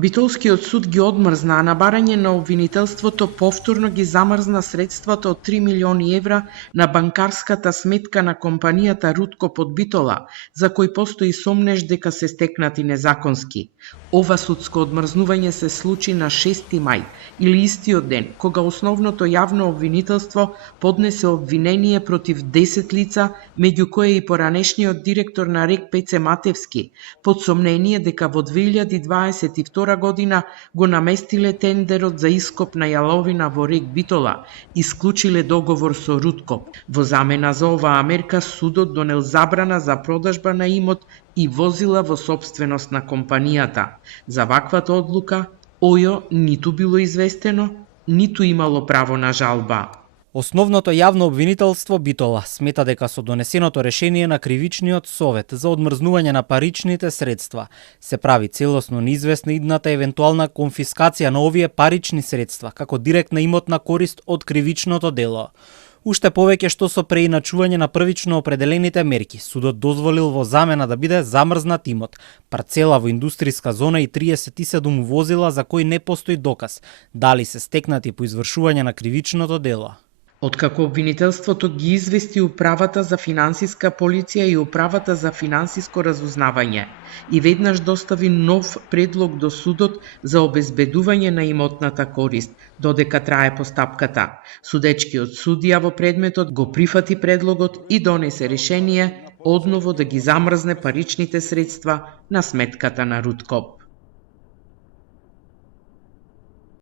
Битолскиот суд ги одмрзна, а на барање на обвинителството повторно ги замрзна средствата од 3 милиони евра на банкарската сметка на компанијата Рудкоп од Битола, за кој постои сомнеж дека се стекнати незаконски. Ова судско одмрзнување се случи на 6 мај, или истиот ден, кога основното јавно обвинителство поднесе обвинение против 10 лица, меѓу кои и поранешниот директор на РЕК Пеце Матевски, под сомнение дека во 2022 година го наместиле тендерот за ископ на јаловина во РЕК Битола, исклучиле договор со Рудкоп. Во замена за оваа мерка судот донел забрана за продажба на имот и возила во сопственост на компанијата. За ваквата одлука ОЈО ниту било известено, ниту имало право на жалба. Основното јавно обвинителство Битола смета дека со донесеното решение на Кривичниот совет за одмрзнување на паричните средства се прави целосно неизвестна идната евентуална конфискација на овие парични средства како директна имотна корист од кривичното дело. Уште повеќе што со преиначување на првично определените мерки, судот дозволил во замена да биде замрзнат имот, парцела во индустријска зона и 37 возила за кои не постои доказ дали се стекнати по извршување на кривичното дело. Откако обвинителството ги извести Управата за финансиска полиција и Управата за финансиско разузнавање и веднаш достави нов предлог до судот за обезбедување на имотната корист, додека трае постапката, судечкиот судија во предметот го прифати предлогот и донесе решение одново да ги замрзне паричните средства на сметката на Рудкоп.